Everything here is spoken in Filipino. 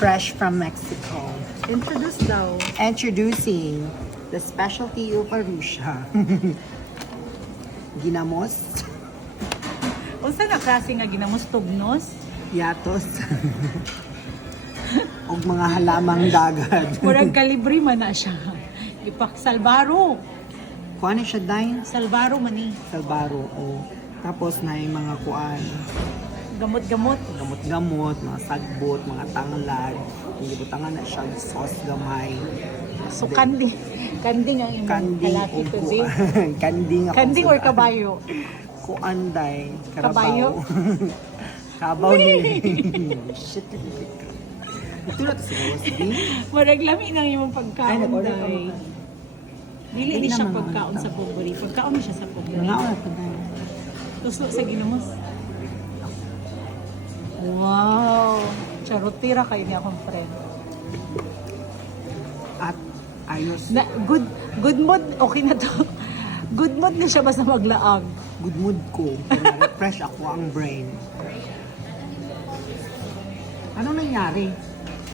Fresh from Mexico. Introduce daw. Introducing the specialty of Arusha. Ginamos, Unsa na klase nga ginamos tugnos? yatos, o mga halamang dagat. Murag kalibre man na siya. Ipak salbaro. Kuha na siya dahil Salbaro man ni. salbaro. O. Tapos na yung mga kuan. Gamot-gamot. Gamot-gamot, mga sagbot, mga tanglad. Hindi butangan na siya sauce gamay. So kandi. Kanding ang imong Kanding kalaki o today. Kanding ako. Kanding sa or daan. kabayo? Kuanday. Karabaw. Kabayo? Kabaw ni. Shit. Ito na ito si Rosby. Murag lami nang imong Ay, pagkaon nag-order pa day. mo. Dili Hindi ni siya naman pagkaon ano sa pobre. Pagkaon ni siya sa pobre. Nga wala ito dahil. Tuslo sa ginamos. Wow! Charotira kayo niya akong friend. At ayos. Na, good mood, okay na to. Good mood na siya basta maglaag. Good mood ko. Refresh ako ang brain. Ano nangyari?